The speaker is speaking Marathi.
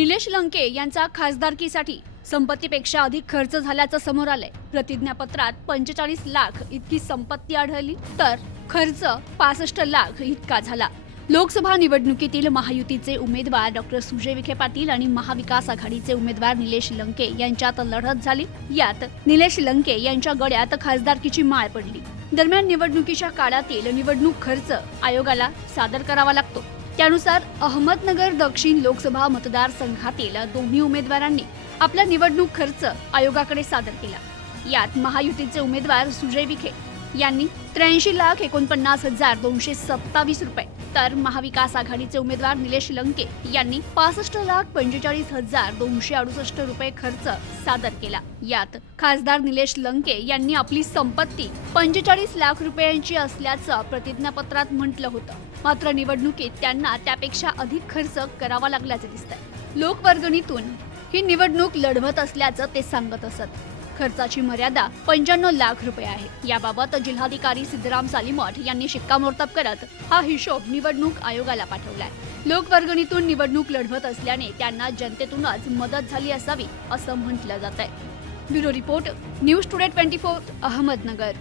निलेश लंके यांचा खासदारकीसाठी संपत्तीपेक्षा अधिक खर्च झाल्याचं समोर आलंय. प्रतिज्ञापत्रात पंचेचाळीस लाख इतकी संपत्ती आढळली तर खर्च पासष्ट लाख इतका झाला. लोकसभा निवडणुकीतील महायुतीचे उमेदवार डॉक्टर सुजय विखे पाटील आणि महाविकास आघाडीचे उमेदवार निलेश लंके यांच्यात लढत झाली. यात निलेश लंके यांच्या गळ्यात खासदारकीची माळ पडली. दरम्यान निवडणुकीच्या काळातील निवडणूक खर्च आयोगाला सादर करावा लागतो. त्यानुसार अहमदनगर दक्षिण लोकसभा मतदारसंघातील दोन्ही उमेदवारांनी आपला निवडणूक खर्च आयोगाकडे सादर केला. यात महायुतीचे उमेदवार सुजय विखे यांनी त्र्याऐंशी लाख एकोणपन्नास हजार दोनशे सत्तावीस रुपये तर महाविकास आघाडीचे उमेदवार निलेश लंके यांनी पासष्ट लाख पंचेचाळीस हजार दोनशे अडुसष्ट रुपये खर्च सादर केला. यात खासदार निलेश लंके यांनी आपली संपत्ती पंचेचाळीस लाख रुपयांची असल्याचं प्रतिज्ञापत्रात म्हटलं होतं. मात्र निवडणुकीत त्यांना त्यापेक्षा अधिक खर्च करावा लागल्याचं दिसतंय. लोकवर्गणीतून ही निवडणूक लढवत असल्याचं ते सांगत असत. खर्चाची मर्यादा पंच्याण्णव लाख रुपये आहे. याबाबत जिल्हाधिकारी सिद्धराम सालीमठ यांनी शिक्कामोर्तब करत हा हिशोब निवडणूक आयोगाला पाठवलाय. लोकवर्गणीतून निवडणूक लढवत असल्याने त्यांना जनतेतूनच मदत झाली असावी असं म्हटलं जात आहे bureau report news today twenty four Ahmednagar.